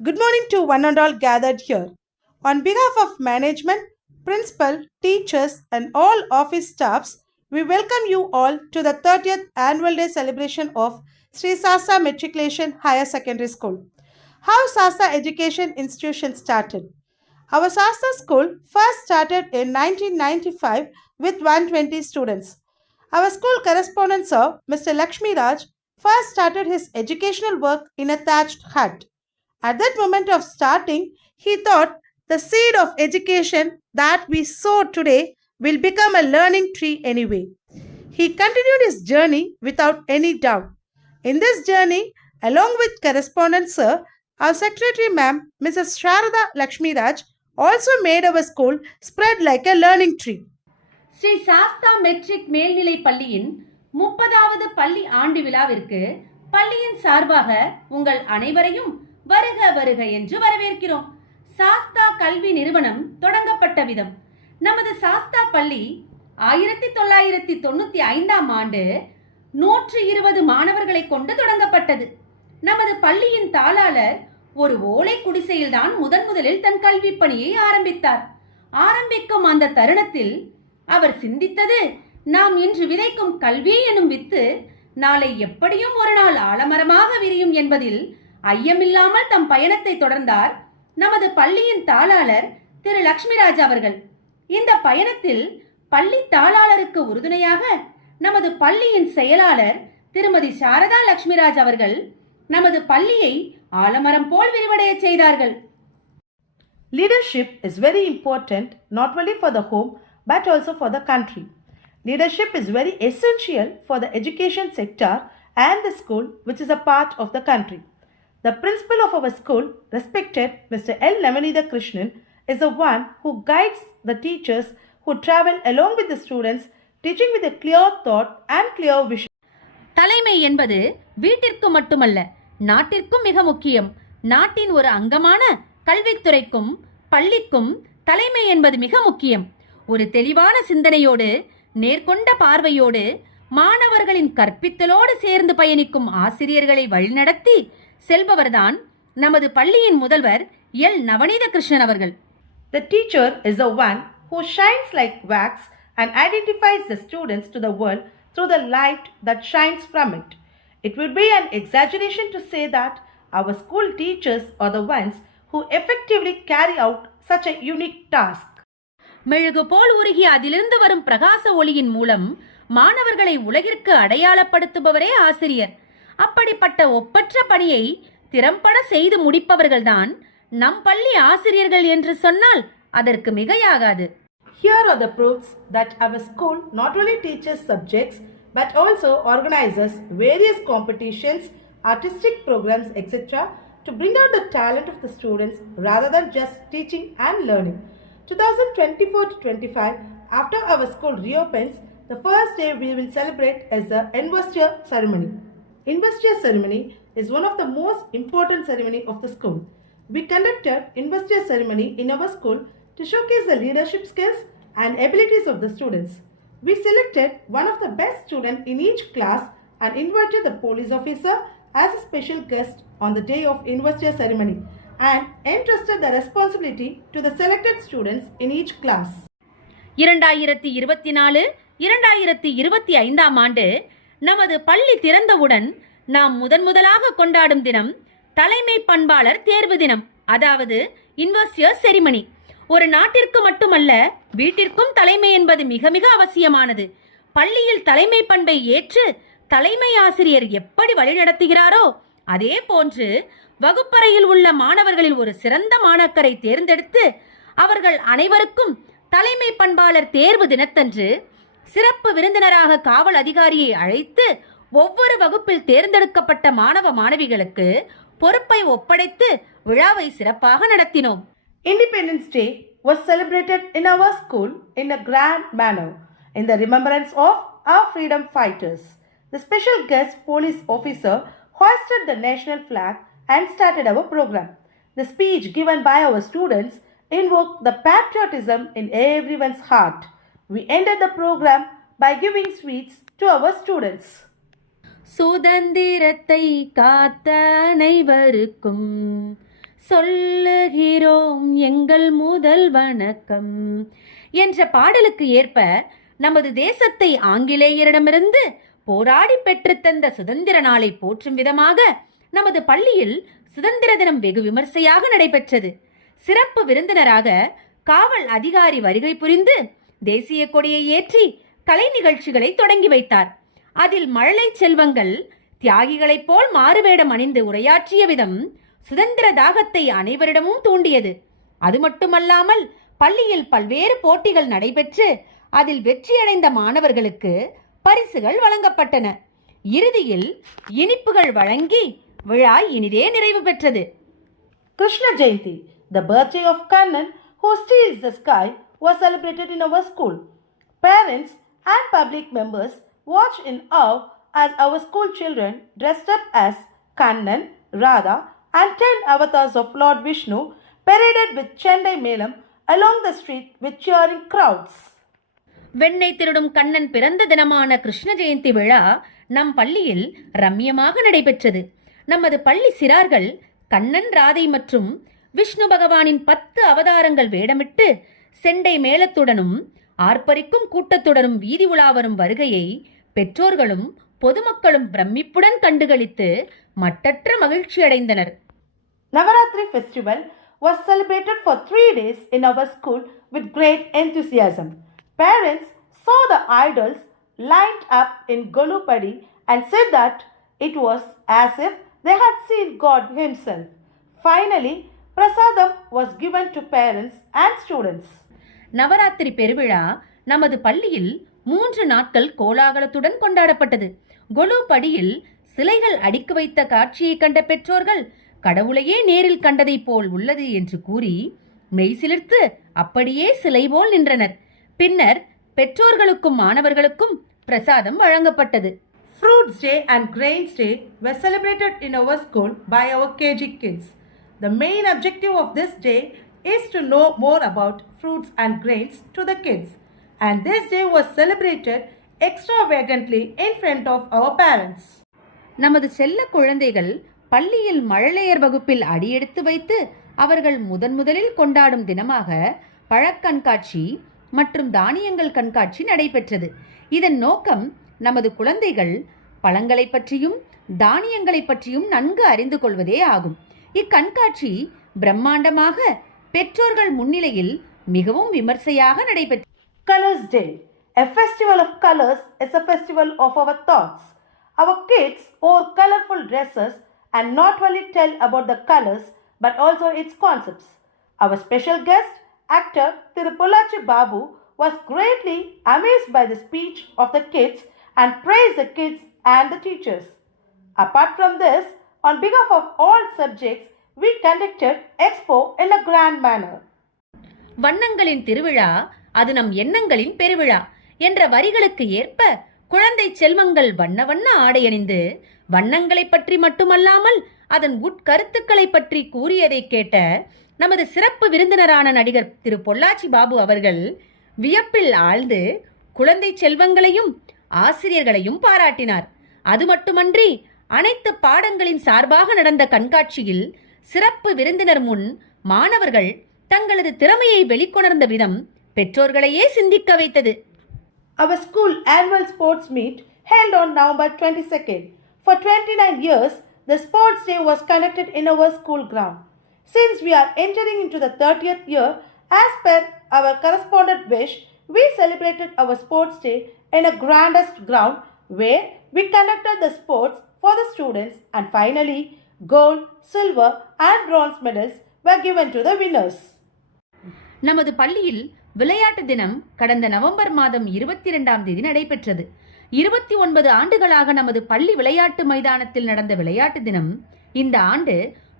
Good morning to one and all gathered here. On behalf of management, principal, teachers, and all office staffs, we welcome you all to the 30th annual day celebration of Sri Sasa Matriculation Higher Secondary School. How Sasa Education Institution started. Our Sasa school first started in 1995 with 120 students. Our school correspondent sir, Mr. Lakshmi Raj, first started his educational work in a thatched hut. At that moment of starting, he thought the seed of education that we sow today will become a learning tree anyway. He continued his journey without any doubt. In this journey, along with correspondent sir, our secretary ma'am, Mrs. Sharada Lakshmi Raj, also made our school spread like a learning tree. Sri Sastha matric மேல்நிலை பள்ளியின் 30வது பள்ளி ஆண்டு விழாவிற்கு பள்ளியின் சார்பாக உங்கள் அனைவரையும் வருக வருக என்று வரவேற்கிறோம். சாஸ்தா கல்வி நிறுவனம் தொடங்கப்பட்ட விதம். நமது சாஸ்தா பள்ளி 1995ஆம் ஆண்டு 120 மாணவர்களை கொண்டு தொடங்கப்பட்டது. நமது பள்ளியின் தாளாளர் ஒரு ஓலை குடிசையில்தான் முதலில் தன் கல்வி பணியை ஆரம்பித்தார். ஆரம்பிக்கும் அந்த தருணத்தில் அவர் சிந்தித்தது, நாம் இன்று விதைக்கும் கல்வி எனும் வித்து நாளை எப்படியும் ஒரு நாள் ஆலமரமாக விரியும் என்பதில் ஐயமில்லாமல் தம் பயணத்தை தொடர்ந்தார் நமது பள்ளியின் தாளாளர் திரு லட்சுமிராஜ் அவர்கள். இந்த பயணத்தில் பள்ளி தாளாளருக்கு உறுதுணையாக நமது பள்ளியின் செயலாளர் திருமதி சாரதா லட்சுமிராஜ் அவர்கள் நமது பள்ளியை ஆலமரம் போல் விரிவடைய செய்தார்கள். Leadership is very important not only for the home but also for the country. Leadership is very essential for the education sector and the school, which is a part of the country. The principal of our school, respected Mr. L. Navanitha Krishnan, is the one who guides the teachers who travel along with the students, teaching with a clear thought and clear vision. தலைமை என்பது வீட்டிற்கு மட்டுமல்ல, நாட்டிற்கும் மிக முக்கியம். நாட்டின் ஒரு அங்கமான கல்வித்துறைக்கும் பள்ளிக்கும் தலைமை என்பது மிக முக்கியம். ஒரு தெளிவான சிந்தனையோடு, நேர்கொண்ட பார்வையோடு, மாணவர்களின் கற்பித்தலோடு சேர்ந்து பயணிக்கும் ஆசிரியர்களை வழிநடத்தி செல்பவர்தான் நமது பள்ளியின் முதல்வர் எல் நவநீத கிருஷ்ணன் அவர்கள். The teacher is the one who shines like wax and identifies the students to the world through the light that shines from it. It would be an exaggeration to say that our school teachers are the ones who effectively carry out such a unique task. மெழுகு போல் உருகி அதிலிருந்து வரும் பிரகாச ஒளியின் மூலம் மாணவர்களை உலகிற்கு அடையாளப்படுத்துபவரே ஆசிரியர். அப்படிப்பட்ட ஒப்பற்ற பணியை திறம்பட செய்து முடிப்பவர்கள்தான் நம் பள்ளி ஆசிரியர்கள் என்று சொன்னால் அதற்கு மிகையாகாது. Here are the proofs that our school not only teaches subjects but also organizes various competitions, artistic programs, etc. to bring out the talent of the students rather than just teaching and learning. 2024 to 25, after our school reopens, the first day we will celebrate is the investiture ceremony. Investiture ceremony is one of the most important ceremony of the school. We conducted investiture ceremony in our school to showcase the leadership skills and abilities of the students. We selected one of the best students in each class and invited the police officer as a special guest on the day of investiture ceremony and entrusted the responsibility to the selected students in each class. 2024-2025ஆம் ஆண்டு நமது பள்ளி திறந்தவுடன் நாம் முதலாக கொண்டாடும் தினம் தலைமை பண்பாளர் தேர்வு தினம், அதாவது இன்வெஸ்டியர் செரிமனி. ஒரு நாட்டிற்கு மட்டுமல்ல, வீட்டிற்கும் தலைமை என்பது மிக மிக அவசியமானது. பள்ளியில் தலைமை பண்பை ஏற்று தலைமை ஆசிரியர் எப்படி வழிநடத்துகிறாரோ அதே போன்று வகுப்பறையில் உள்ள மாணவர்களில் ஒரு சிறந்த மாணாக்கரை தேர்ந்தெடுத்து அவர்கள் அனைவருக்கும் தலைமை பண்பாளர் தேர்வு தினத்தன்று சிறப்பு விருந்தினராக காவல் அதிகாரியை அழைத்து ஒவ்வொரு வகுப்பில் தேர்ந்தெடுக்கப்பட்ட மாணவ மாணவிகளுக்கு பொறுப்பை ஒப்படைத்து விழாவை சிறப்பாக நடத்தினோம். Independence Day was celebrated in our school in a grand manner in the remembrance of our freedom fighters. The special guest police officer hoisted the national flag and started our program. The speech given by our students invoked the patriotism in everyone's heart. We ended the program by giving sweets to our students. சுதந்திரத்தை காத்த அனைவருக்கும் சொல்லுகிறோம் எங்கள் முதல் வணக்கம் என்ற பாடலுக்கு ஏற்ப நமது தேசத்தை ஆங்கிலேயரிடமிருந்து போராடி பெற்றுத்தந்த சுதந்திர நாளை போற்றும் விதமாக நமது பள்ளியில் சுதந்திர தினம் வெகு விமர்சையாக நடைபெற்றது. சிறப்பு விருந்தினராக காவல் அதிகாரி வருகை புரிந்து தேசிய கொடியை ஏற்றி கலை நிகழ்ச்சிகளை தொடங்கி வைத்தார். அதில் மழலை செல்வங்கள் தியாகிகளைப் போல் மாறுவேடம் அணிந்து உரையாற்றிய விதம் சுதந்திர தாகத்தை அனைவரிடமும் தூண்டியது. அது மட்டுமல்லாமல் பள்ளியில் பல்வேறு போட்டிகள் நடைபெற்று அதில் வெற்றியடைந்த மாணவர்களுக்கு பரிசுகள் வழங்கப்பட்டன. இறுதியில் இனிப்புகள் வழங்கி விழா இனிதே நிறைவு பெற்றது. Krishna Jayanti, the birthday of Kannan who steals the sky, was celebrated in our school. Parents and public members watched in awe as our school children dressed up as Kannan, Radha and 10 avatars of Lord Vishnu paraded with Chandai Melam along the street with cheering crowds. வெண்ணெய் திருடும் கண்ணன் பிறந்த தினமான கிருஷ்ண ஜெயந்தி விழா நம் பள்ளியில் ரம்யமாக நடைபெற்றது. நமது பள்ளி சிறார்கள் கண்ணன், ராதை மற்றும் விஷ்ணு பகவானின் 10 அவதாரங்கள் வேடமிட்டு செண்டை மேளத்துடனும் ஆர்ப்பரிக்கும் கூட்டத்துடனும் வீதி உலா வரும் வருகையை பெற்றோர்களும் பொதுமக்களும் பிரமிப்புடன் கண்டுகளித்து மட்டற்ற மகிழ்ச்சி அடைந்தனர். Navaratri festival was celebrated for 3 days in our school with great enthusiasm. Parents saw the idols lined up in Golupadi and said that it was as if they had seen God himself. Finally, prasadam was given to parents and students. Navaratri பெருவிழா நமது பள்ளியில் 3 நாட்கள் கோலாகலத்துடன் கொண்டாடப்பட்டது. கொலுபடியில் சிலைகள் அடுக்கி வைத்த காட்சியை கண்ட பெற்றோர்கள் கடவுளையே நேரில் கண்டதைப் போல் உள்ளது என்று கூறி மெய்சிலிர்த்து அப்படியே சிலை போல் நின்றனர். பின்னர் பெற்றோர்களுக்கும் மாணவர்களுக்கும் பிரசாதம் வழங்கப்பட்டது. Fruits Day and Grains Day were celebrated in our school by our KG kids. The main objective of this day is to know more about fruits and grains to the kids, and this day was celebrated extravagantly in front of our parents. நமது செல்ல குழந்தைகள் பள்ளியில் மழலையர் வகுப்பில் அடியெடுத்து வைத்து அவர்கள் முதலில் கொண்டாடும் தினமாக பழக்கண்காட்சி மற்றும் தானியங்கள் கண்காட்சி நடைபெற்றது. இதன் நோக்கம் நமது குழந்தைகள் பழங்களை பற்றியும் தானியங்களை பற்றியும் நன்கு அறிந்து கொள்வதே ஆகும். இக்கண்காட்சி பிரம்மாண்டமாக பெற்றோர்கள் முன்னிலையில் மிகவும் விமர்சையாக நடைபெற்றது. Colors Day, a festival of colors, is a festival of our thoughts. Our kids wore colorful dresses and not only tell about the colors but also its concepts. Our special guest, actor Tirupolachi Babu, was greatly amazed by the speech of the kids and praised the kids and the teachers. Apart from this, on behalf of all subjects, we conducted Expo in a grand manner. வண்ணங்களின் திருவிழா அது நம் எண்ணங்களின் பெருவிழா என்ற வரிகளுக்கு ஏற்ப குழந்தை செல்வங்கள் வண்ண வண்ண ஆடையணிந்து வண்ணங்களை பற்றி மட்டுமல்லாமல் அதன் உட்கருத்துக்களை பற்றி கூறியதை கேட்ட நமது சிறப்பு விருந்தினரான நடிகர் திரு பொள்ளாச்சி பாபு அவர்கள் வியப்பில் ஆழ்ந்து குழந்தை செல்வங்களையும் ஆசிரியர்களையும் பாராட்டினார். அது மட்டுமன்றி அனைத்து பாடங்களின் சார்பாக நடந்த கண்காட்சியில் சிறப்பு விருந்தினர் முன் மாணவர்கள் தங்களது திறமையை வெளிக்கொணர்ந்த விதம் பெற்றோர்களையே சிந்திக்க வைத்தது. Our school annual sports meet held on November 22nd. For 29 years, the sports day was conducted in our school ground. Since we are entering into the 30th year, as per our correspondent wish, we celebrated our sports day in a grandest ground where we conducted the sports for the students, and finally gold, silver and bronze medals were given to the winners. நமது பள்ளியில் விளையாட்டு தினம் கடந்த November மாதம் 22ஆம் தேதி நடைபெற்றது. 29 ஆண்டுகளாக நமது பள்ளி விளையாட்டு மைதானத்தில் நடந்த விளையாட்டு தினம் இந்த ஆண்டு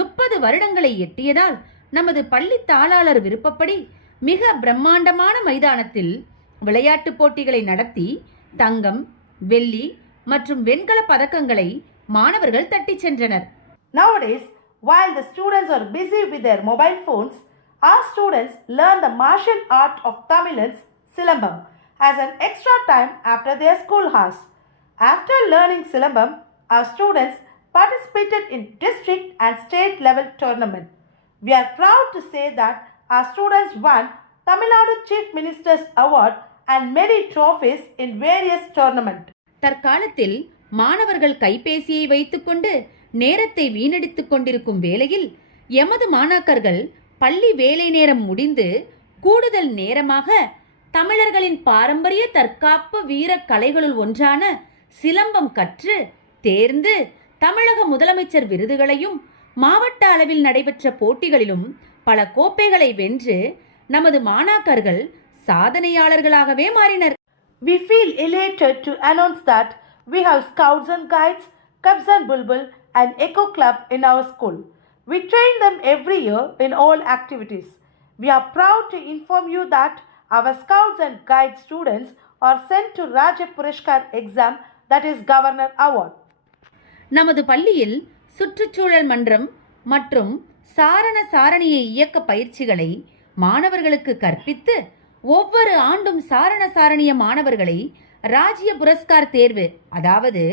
30 வருடங்களை எட்டியதால் நமது பள்ளி தாளாளர் விருப்பப்படி மிக பிரம்மாண்டமான மைதானத்தில் விளையாட்டு போட்டிகளை நடத்தி தங்கம், வெள்ளி மற்றும் வெண்கல பதக்கங்களை மாணவர்கள் தட்டிச் சென்றனர். Nowadays, while the students are busy with their mobile phones, our students learn the martial art of Tamilans, Silambam, as an extra time after their school hours. After learning Silambam, our students participated in district and state level tournament. We are proud to say that our students won Tamil Nadu Chief Minister's Award and many trophies in various tournaments. தற்காலத்தில் மாணவர்கள் கைபேசியை வைத்துக்கொண்டு நேரத்தை வீணடித்துக் கொண்டிருக்கும் வேளையில் எமது மாணாக்கர்கள் பள்ளி வேலை நேரம் முடிந்து கூடுதல் நேரமாக தமிழர்களின் பாரம்பரிய தற்காப்பு வீர கலைகளுள் ஒன்றான சிலம்பம் கற்று தேர்ந்து தமிழக முதலமைச்சர் விருதுகளையும் மாவட்ட அளவில் நடைபெற்ற போட்டிகளிலும் பல கோப்பைகளை வென்று நமது மாணாக்கர்கள் சாதனையாளர்களாகவே மாறினர். We feel elated to announce that we have Scouts and Guides, Cubs and Bulbul and Echo Club in our school. We train them every year in all activities. We are proud to inform you that our Scouts and Guides students are sent to Raja Purishkar exam, that is Governor Award. நமது பள்ளியில் சுற்றுச்சூழல் மன்றம் மற்றும் சாரண சாரணிய இயக்க பயிற்சிகளை மாணவர்களுக்கு கற்பித்து ஒவ்வொரு ஆண்டும் சாரண சாரணிய மாணவர்களை ராஜ்ய புரஸ்கார் தேர்வு அதாவது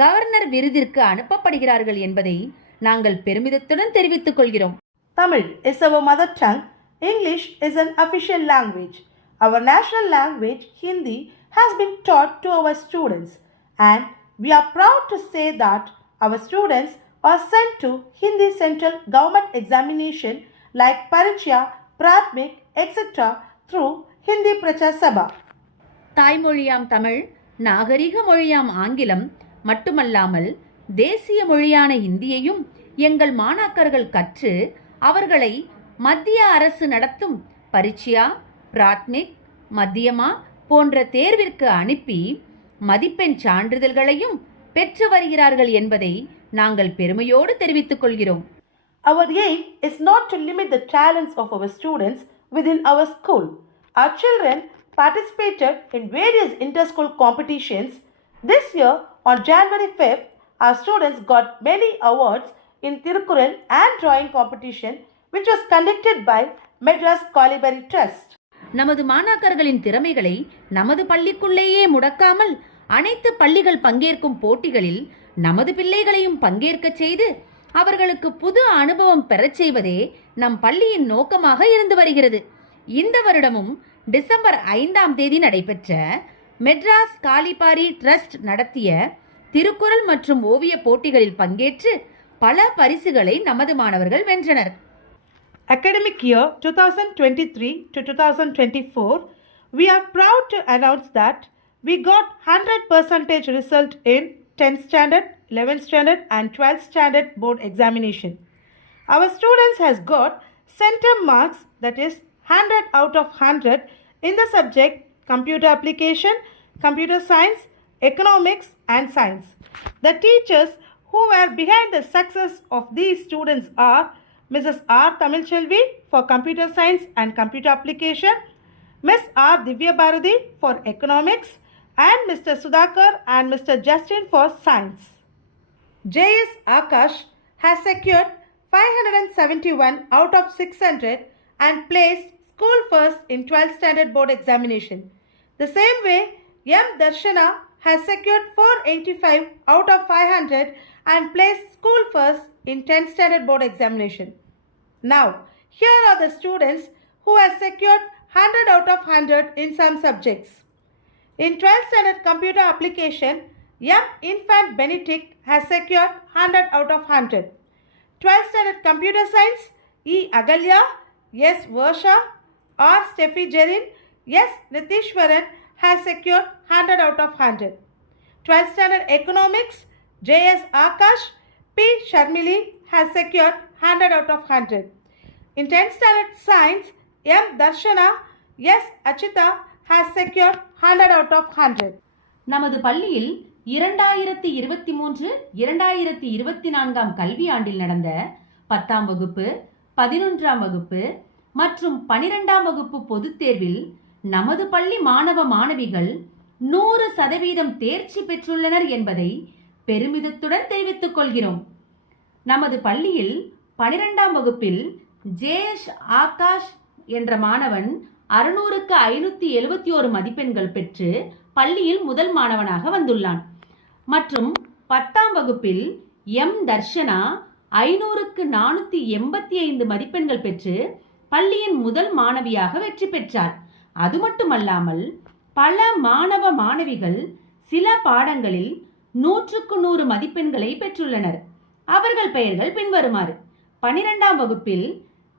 கவர்னர் விருதிற்கு அனுப்பப்படுகிறார்கள் என்பதை நாங்கள் பெருமிதத்துடன் தெரிவித்துக் கொள்கிறோம். Tamil is our mother tongue. English is an official language. Our national language, Hindi, has been taught to our students, and we are proud to say that our students are sent to Hindi Central Government Examination like Pariksha, Pratmik, etc. through Hindi Prachar Sabha. தாய்மொழியாம் Tamil, நாகரிக மொழியாம் ஆங்கிலம் மட்டுமல்லாமல் தேசிய மொழியான இந்தியையும் எங்கள் மாணாக்கர்கள் கற்று அவர்களை மத்திய அரசு நடத்தும் பரீட்சா, பிராத்மிக், மத்தியமா போன்ற தேர்விற்கு அனுப்பி மதிப்பெண் சான்றிதழ்களையும் பெற்று வருகிறார்கள் என்பதை நாங்கள் பெருமையோடு தெரிவித்துக் கொள்கிறோம். Our aim is not to limit the talents of our students within our school. Our children participated in various inter-school competitions. This year, on January 5th, our students got many awards in Tirukural and drawing competition, which was conducted by Madras Colibri Trust. நமது மாணாக்கர்களின் திறமைகளை நமது பள்ளிக்குள்ளேயே முடக்காமல் அனைத்து பள்ளிகள் பங்கேற்கும் போட்டிகளில் நமது பிள்ளைகளையும் பங்கேற்க செய்து அவர்களுக்கு புது அனுபவம் பெறச் செய்வதே நம் பள்ளியின் நோக்கமாக இருந்து வருகிறது. இந்த வருடமும் டிசம்பர் 5ஆம் தேதி நடைபெற்ற மெட்ராஸ் காலிபாரி ட்ரஸ்ட் நடத்திய திருக்குறள் மற்றும் ஓவிய போட்டிகளில் பங்கேற்று பல பரிசுகளை நமது மாணவர்கள் வென்றனர். Academic year 2023 to 2024, we are proud to announce that we got 100% result in 10th standard, 11th standard and 12th standard board examination. Our students has got center marks, that is 100 out of 100 in the subject computer application, computer science, economics and science. The teachers who were behind the success of these students are Mrs. R. Tamilchelvi for computer science and computer application, Ms. R. Divya Bharati for economics, and Mr. Sudhakar and Mr. Justin for science. J.S. Akash has secured 571 out of 600 and placed school first in 12th standard board examination. The same way, M. Darshana has secured 485 out of 500 and placed school first in 10th standard board examination. Now, here are the students who have secured 100 out of 100 in some subjects. In 12th standard computer application, M. Infant Benedict has secured 100 out of 100. 12th standard computer science, E. Agalya, S. Varsha, R. Steffi Jerin, S. Nitishwaran has secured 100 out of 100. 12th standard economics, J.S. Akash, P. Sharmili has secured 100 out of 100. In 10th standard science, M. Darshana, S. Achita has secured 100 out of 100. நமது பள்ளியில் 2023-2024 கல்வியாண்டில் நடந்த 10ஆம் வகுப்பு, 11ஆம் வகுப்பு மற்றும் 12ஆம் வகுப்பு பொதுத் தேர்வில் நமது பள்ளி மாணவ மாணவிகள் 100% தேர்ச்சி பெற்றுள்ளனர் என்பதை பெருமிதத்துடன் தெரிவித்துக் கொள்கிறோம். நமது பள்ளியில் 12ஆம் வகுப்பில் ஜேஎஸ் ஆகாஷ் என்ற மாணவன் 600க்கு 571 மதிப்பெண்கள் பெற்று பள்ளியில் முதல் மாணவனாக வந்துள்ளான். மற்றும் 10ஆம் வகுப்பில் எம் தர்ஷனா 500க்கு 485 மதிப்பெண்கள் பெற்று பள்ளியின் முதல் மாணவியாக வெற்றி பெற்றார். அது மட்டுமல்லாமல் பல மாணவ மாணவிகள் சில பாடங்களில் 100க்கு 100 மதிப்பெண்களை பெற்றுள்ளனர். அவர்கள் பெயர்கள் பின்வருமாறு: 12ஆம் வகுப்பில்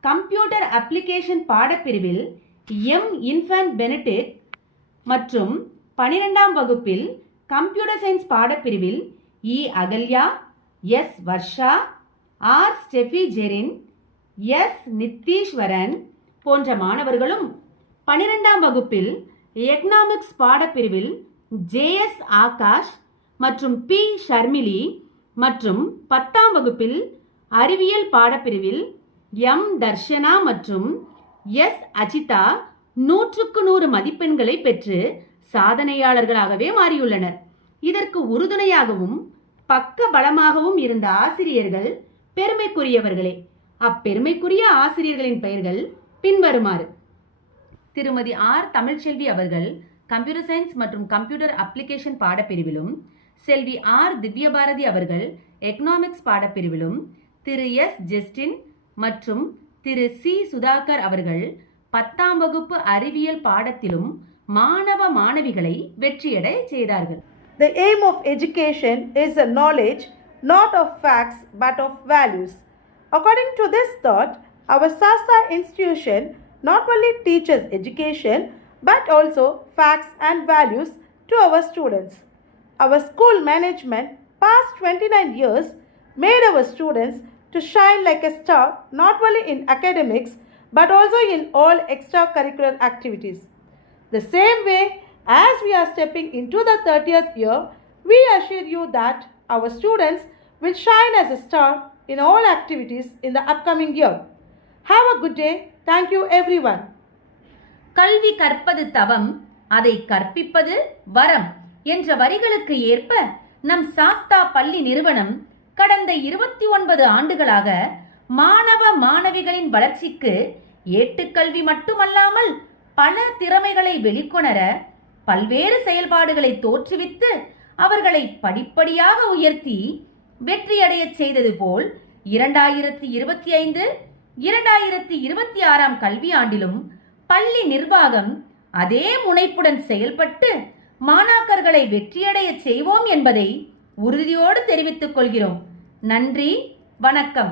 கம்ப்யூட்டர் அப்ளிகேஷன் பாடப்பிரிவில் எம் இன்ஃபன்ட் பெனடிக்ட் மற்றும் 12ஆம் வகுப்பில் கம்ப்யூட்டர் சயின்ஸ் பாடப்பிரிவில் E Akalya, S Varsha, R Steffi Jerin, S Nitheeswaran போன்ற மாணவர்களும், 12ஆம் வகுப்பில் எக்கனாமிக்ஸ் பாடப்பிரிவில் ஜேஎஸ் ஆகாஷ் மற்றும் பி ஷர்மிலி மற்றும் 10ஆம் வகுப்பில் அறிவியல் பாடப்பிரிவில் எம் தர்ஷனா மற்றும் எஸ் அஜிதா 100க்கு 100 மதிப்பெண்களை பெற்று சாதனையாளர்களாகவே மாறியுள்ளனர். இதற்கு உறுதுணையாகவும் பக்க பலமாகவும் இருந்த ஆசிரியர்கள் பெருமைக்குரியவர்களே. அப்பெருமைக்குரிய ஆசிரியர்களின் பெயர்கள் பின்வருமாறு: திருமதி ஆர் தமிழ்ச்செல்வி அவர்கள் கம்ப்யூட்டர் சயின்ஸ் மற்றும் கம்ப்யூட்டர் அப்ளிகேஷன் பாடப்பிரிவிலும், செல்வி ஆர் திவ்யபாரதி அவர்கள் எக்கனாமிக்ஸ் பாடப்பிரிவிலும், திரு எஸ் ஜெஸ்டின் மற்றும் திரு சி சுதாகர் அவர்கள் 10ஆம் வகுப்பு அறிவியல் பாடத்திலும் மாணவ மாணவிகளை வெற்றியடை செய்தார்கள். The aim of education is a knowledge not of facts but of values. According to this thought, our Sasa institution not only teaches education but also facts and values to our students. Our school management past 29 years made our students to shine like a star not only in academics but also in all extracurricular activities. The same way as we are stepping into the 30th year, we assure you that our students will shine as a star in all activities in the upcoming year. Have a good day. Thank you everyone. கல்வி கற்பது தவம், அதை கற்பிப்பது வரம் என்ற வரிகளுக்கு ஏற்ப நம் சாஸ்தா பள்ளி நிறுவனம் கடந்த 29 ஆண்டுகளாக மாணவ மாணவிகளின் வளர்ச்சிக்கு ஏட்டுக்கல்வி மட்டுமல்லாமல் பல திறமைகளை வெளிக்கொணர பல்வேறு செயல்பாடுகளை தோற்றுவித்து அவர்களை படிப்படியாக உயர்த்தி வெற்றியடைய செய்தது போல் 2025-2026 கல்வியாண்டிலும் பள்ளி நிர்வாகம் அதே முனைப்புடன் செயல்பட்டு மாணாக்கர்களை வெற்றியடைய செய்வோம் என்பதை உறுதியோடு தெரிவித்துக் கொள்கிறோம். நன்றி, வணக்கம்.